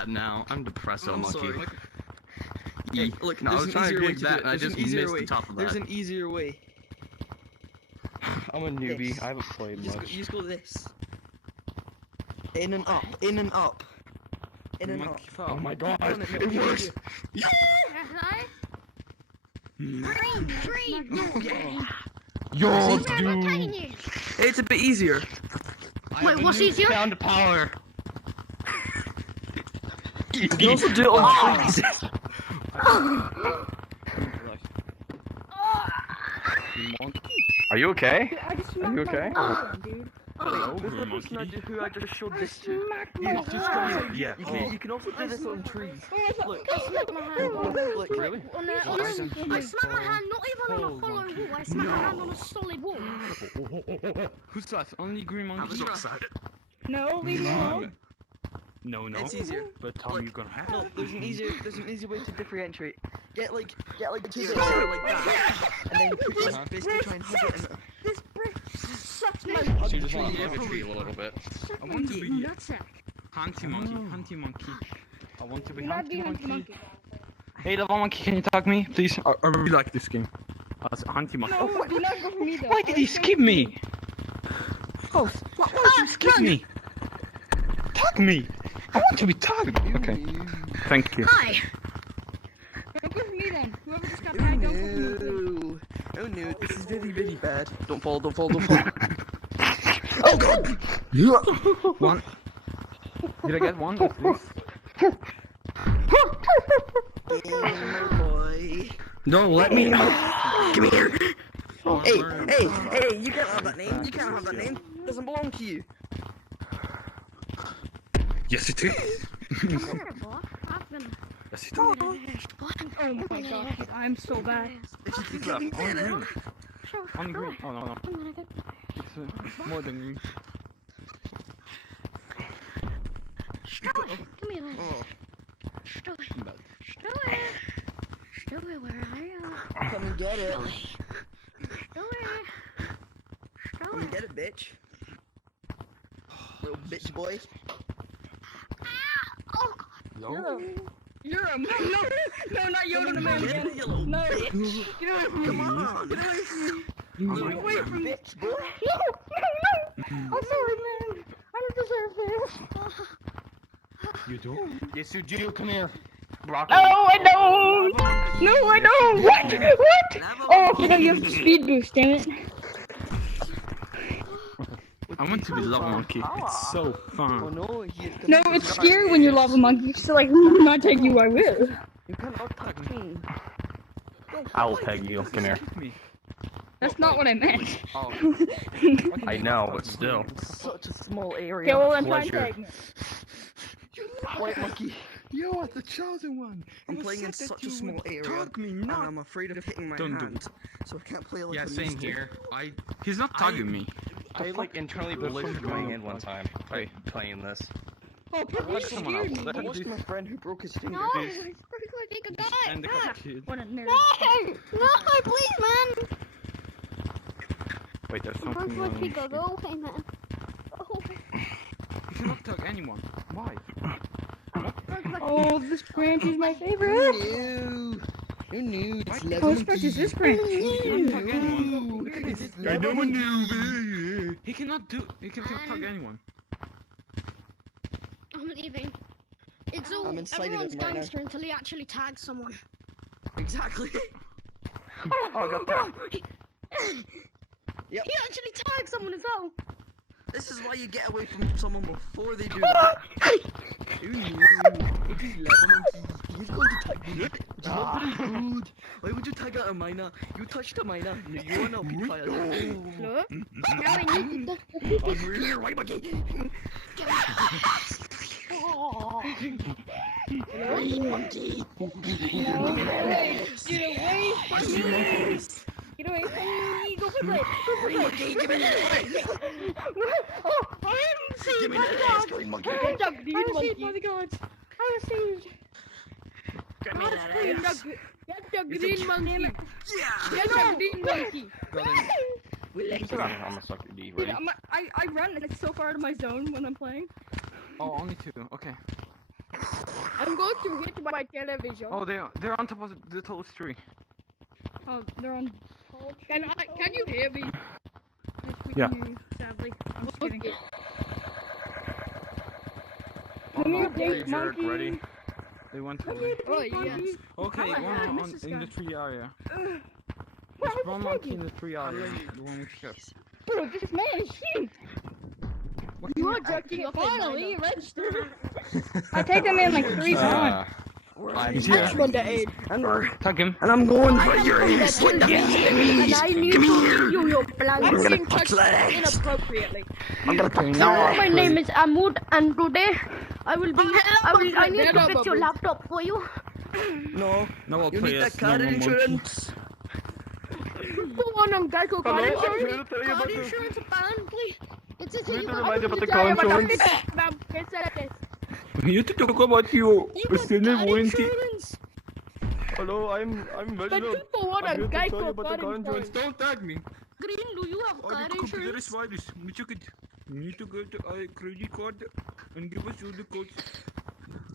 sad now. I'm depressed, I'm Unlucky. sorry. Hey, Look, no, I there's was an trying to easier way dig to that, do it. and I just missed the top of that. There's an easier way. I'm a newbie. This. I haven't played You much. just go this. In and up, in and up. In and up. Oh my god, it works! Yeah. Green. Yeah. Yo, I'm attacking dude! you. Hey, it's a bit easier. Wait, what's easier? Found power. You can also do it on trees. Are you okay? I just Are you okay? dude. Wait, this is the person who I just showed this to. You just come Yeah. you can also do this on trees. Look. I smacked my hand. Look. Really? I smacked my hand not even on a hollow wall. I smacked my hand on a solid wall. Who's that? Only green monkey? I was so excited. No, leave me alone. No. It's easier. But tell me you're gonna have. No, there's an easier way to differentiate. Get like two bits like that, and then you basically try and hit it in the... This brick sucks my So you just want to Yeah, hug a tree a little bit. I want to be nutsack. Hunty monkey. I want to be Not be hunty monkey. monkey. Hey, little monkey, can you talk me, please? I really like this game. Hunty monkey. No, do not go for me though. Why did he skip me? Oh, why did you skip me? Tag me! I want to be tagged! Okay, thank you. Hi. Don't go for me then. Whoever just got tagged, don't go for me. Oh no, this is very bad. Don't fall. Oh god! One. Did I get one? Please? Oh boy. Don't let me out! Come here! Hey, you can't have that name. You can't have that name. It doesn't belong to you. Yes, it is! Come here, boy. I've been Yes, it is! Oh my gosh, dude, I'm so bad. You can't get it. On green. Oh, no. I'm gonna go. It's more than green. Story. Come here. Oh, Story, where are you? come and get it. Story. Come and get it, bitch. Little bitch boy. No? You're a no, not Yoda the man Get again. it, you little No, bitch. get away from me. Come on, get away from me. Get away from me. Bitch boy. No. I'm sorry, man. I don't deserve this. You do? Yes, you do. Come here. Broccoli. No, I don't. No, I don't. What? Oh, you know you have the speed boost, damn it. I want to be love monkey. It's so Oh fun. no, he's No, it's scary when you're lava monkey. So like, not take you, I will. You cannot touch me. I'll peg you. Come here. Me. That's not what I meant. Oh. I know, but still. Such a small Okay, area. well then try and Pleasure. tag me. White monkey. You are the chosen one. I'm playing in such a small area, Tug me, and not. I'm afraid of hitting my Don't do hand, so I can't play like Yeah, I'm same used to. here. He's not tagging me. I like internally belittled going in one time by playing this. Oh, purple Watch someone else. scared me. Let I him watched do. my friend who broke his finger. No, it's pretty cool. I think I got And the kid. What a nerd. No, please, man. Wait, there's I'm going something for a wrong. Pico. Go away, man. Oh, You cannot tag anyone. Why? Oh, this branch is my Who favorite. knew? Who knew? It's Oh, level which branch is this branch? He cannot tag anyone. It's I level know a newbie. He cannot tag anyone. I'm leaving. It's all I'm inside of everyone's it right now. gangster until he actually tags someone. Exactly. Oh, I got that. Yep. He actually tags someone as well. This is why you get away from someone before they do that. Who knew? It is level monkey. He's going to tag me. Which is not very good. Why would you tag out a miner? You touched a miner. No, you are not pedophile. Look. Now I need to. I'm really right, monkey. Monkey. No, get away from me. Get away from me. Go for play. Go for play. Monkey, give me that. Oh, I'm saved Give me by the that gods. ice cream, monkey. I was saved by the gods. I was saved. Give me God, that please, ass. Get the green monkey. Yeah. Get the green monkey. We like I'm gonna suck your D. Dude, Ready? I run and it's so far out of my zone when I'm playing. Oh, only two. Okay. I'm going to hit my television. Oh, they're on top of the tall tree. Oh, they're on. Can you hear me? Yeah. Sadly, I'm just kidding. Come here, Okay, big Jared, monkey. ready? They went to me. Oh yes. Okay, Oh, one I on miss this in the guy. tree area. Where There's is one the monkey in monkey? the tree area. The one we skipped. Bro, this man is sheep. What You can are jerking up. Finally, minor. registered. I take them in like 3 times. Yeah. From the aid. Tag him. And I'm going for I your am ass from with the the enemies. And I need to give you your I'm blanket. being touch touched that ass. inappropriately. I'm gonna Okay, touch now that My ass. name is Amud, and today I will be. I need to Dead fix your Amud. laptop for you. No, No, I'll you play need as that car normal monkey. insurance. Go on, Geico car insurance. Car insurance apparently. It says here you got. Remind you about the Yeah, car but insurance. this. You to talk about you. You got car insurance. Hello, I'm But Vedlo. 2 for 1 on Geico car insurance. Don't tag me. Green, do you have car insurance? virus. We took it. You need to get a credit card and give us all the codes.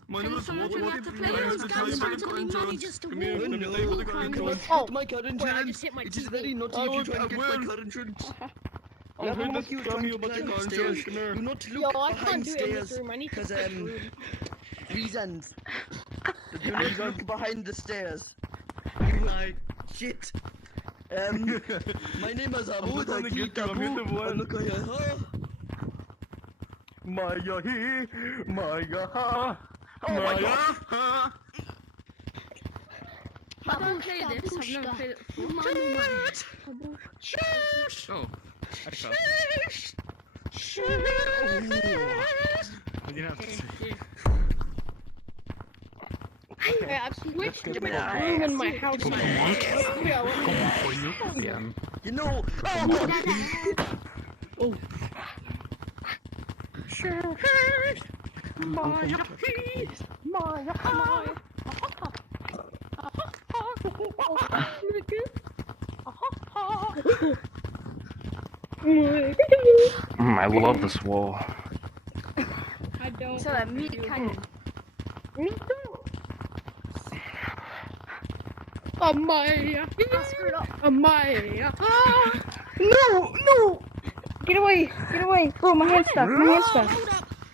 My name is So you What have to play as guys spending money just to Come here, walk. let me tell you about the car insurance. Oh, my car Wait, I insurance. just hit my It is TV. very naughty if you try and get my car insurance. I'll That hear this monkey was from trying you to about the climb car the insurance. stairs. Come here. Do not Yo, look I can't behind do it in this stairs. room. I need to Cause fix the room. reasons. Do not look behind the stairs. You like shit. My name is Abu not gonna get you, I'm here to win. Look at you. Maya he, Maya ha, Maya ha. How do I play this? I've never played it before. Oh, I fell. I didn't have to say. Yeah, I've switched Let's to get my back. room in my house. Come on, for you again. You know. Oh, Maya he, Maya. I love this wall. I don't. So that me kind of. Me too. Amaya. I screwed up. Amaya. no. Get away. Get away. Bro, my hand's stuck. My hand's stuck.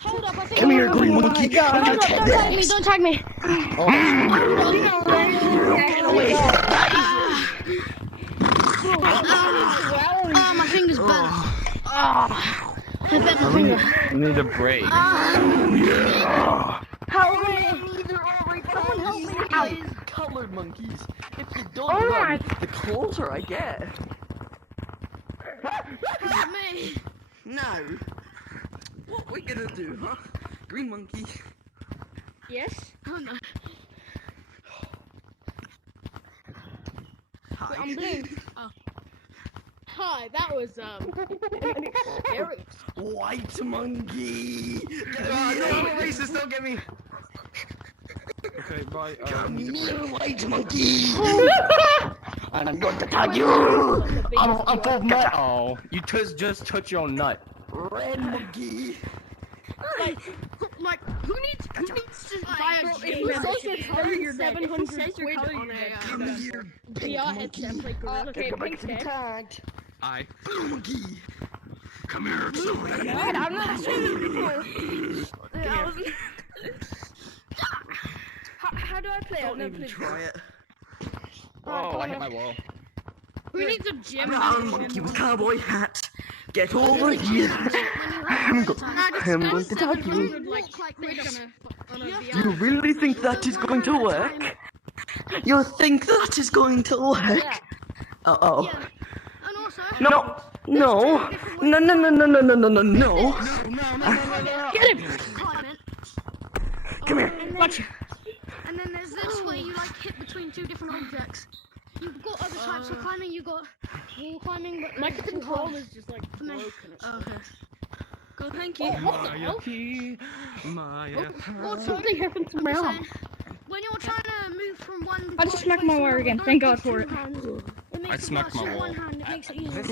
Hold up. I think Come here, I'm green gonna- monkey. God. I'm Hold gonna up, tag don't that tag me, ass. don't tag me. Get away. Oh, my finger's bent. I bent my finger. I need a break. Help me. Someone help me. These colored monkeys. If you don't run, the closer I get. Help me. Now, what we gonna do, huh? Green monkey. Yes. Oh no. Hi. I'm blue. Oh. Hi, that was scary. White monkey. Racist, don't get me. Okay, bye. Come here, white monkey. And I'm going to tag you. I'm full of nut. Oh, you just touch your own nut. Red monkey. Like, who needs to buy a Bro, if gym you membership? say If your you're dead, if it 700 says your quid color, on you're a, dead. Come here, pink VR monkey. headset, play Gorrila. Okay, Go back pink to be head. tagged. Aye. Blue monkey. Come here, somebody. God, I'm not How do I play? I've Don't never even played. try it. Oh, I hit my wall. Who needs a gym Brown monkey with cowboy hat. Get over here. I'm going to tag you. You really think that is going to work? You think that is going to work? Yeah. Uh-oh. Yeah. And also, No. No. No, no, no, no, no, no, no, no, no. get him! Climate. Come here. Watch it. And then there's this where you like hit between two different objects. You've got other types of climbing. You got wall climbing, but My it's too control hard is just like for me. broken. Oh, okay. Good, thank you. Maya he, Maya ha. Also, Something happened to my arm. when you're trying to move from one I just place smacked my to wire another, again. don't Thank use God for two it. hands. It makes I it smacked worse my with wall. one hand. It makes it easier. No.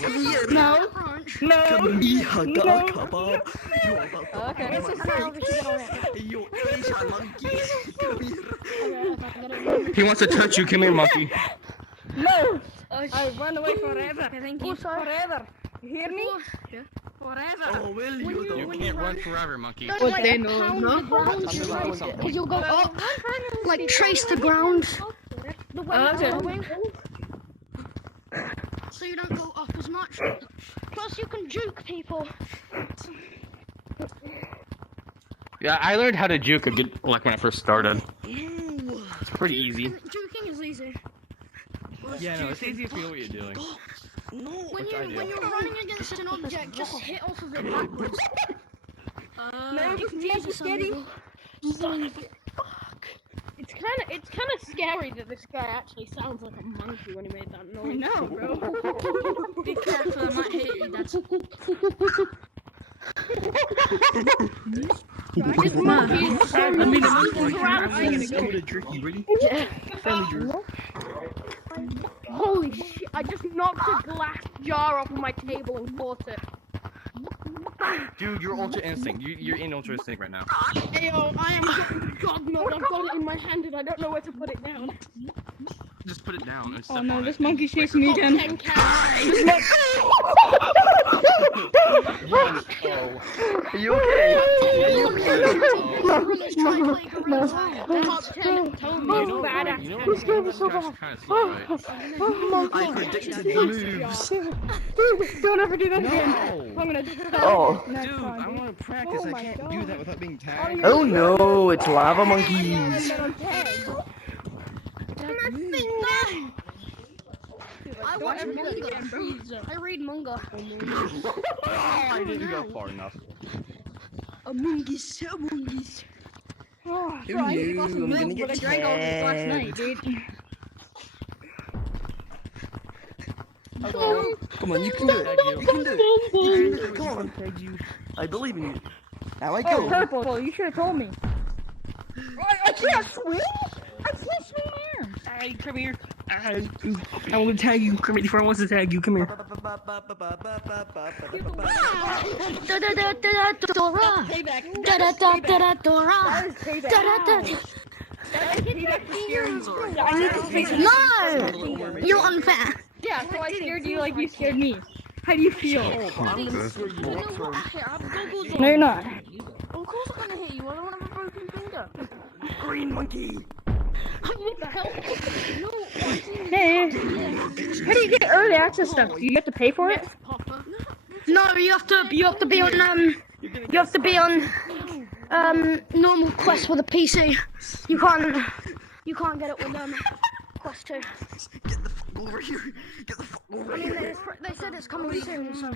Come here. No. Front, punch. Come here, kebab. You are about to Okay. eat This is my how we should get on it. face. You Asian monkey. Come here. Okay, I get it. He wants to touch you. Come here, monkey. No! Oh, I run away forever. Okay, thank you. Forever. You hear me? Forever. Oh, will you you- though? You when can't you run run- forever, monkey. Don't What like they pound know, the ground, I'm gonna do something. you'll go up, like trace the ground. The way Oh, it's okay. going. So you don't go up as much. Plus you can juke people. Yeah, I learned how to juke like when I first started. Ooh. It's pretty easy. Juking is easy. Yeah, no, it's easy if you know what you're doing. No. When Which I do. you're running against an object, just hit off of it backwards. No, you can it's use this steady. illegal. Fuck. It's kind of scary that this guy actually sounds like a monkey when he made that noise. No, bro. Be careful, I might hit you. That's This monkey is so monkey around. Give it a jerky, really? Yeah. Friendly jerky. Holy shit! I just knocked a glass jar off of my table and caught it. Dude, you're Ultra Instinct. You're in Ultra Instinct right now. Ayo, I am God mode. I've got it in my hand and I don't know where to put it down. Just put it down and step Oh no, on this it. monkey's chasing me again. 10 cats. Are you okay? Gorillas try to play Gorilla Tag. Top 10 Tony. Badass. You know what? Kind of slow, right? I predicted the moves. Dude, don't ever do that again. No. I'm gonna do that Oh. next Dude, time, I dude. want to practice. Oh I my can't do God. that without being tagged. Oh no, it's lava monkeys. I watch manga. I read manga. I didn't go far enough. Among Us. Oh, Who right. knew? I'm gonna But I get drank all this last night, tagged. dude. Come on, you can do it. You can do it. You can do it. Come on, tag you. I believe in you. Now I Oh, go. purple, you should have told me. I can't swing? I can't swing my arms. Hey, come here. I want to tag you. Come here. Before I want to tag you. Come here. Dora. Payback. Dora. That is payback. That is payback for scaring Zora. I need to face it. No! You're unfair. Yeah, so I scared you like you scared me. How do you feel? I'm gonna scare you next one. No, you're not. Of course I'm gonna hit you. I don't have a broken finger. Green monkey. What the hell? No, Hey, how do you get early access stuff? Do you have to pay for it? No, you have to be on normal Quest with a PC. You can't get it with Quest 2. Get the fuck over here. Get the fuck over I mean, here. they said it's coming soon, so.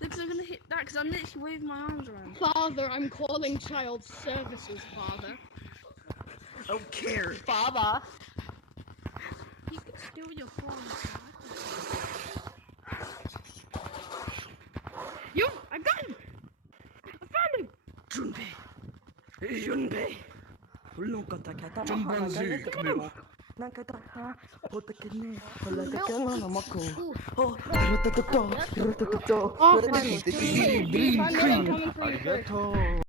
Because I'm gonna hit that because I'm literally waving my arms around. Father, I'm calling child services, father. I don't care. Father. You can steal your phone. You! I got him! I found him! Junpei. Junpei. Chimpanzee, come here. Oh, finally. Green, green. Coming for you first.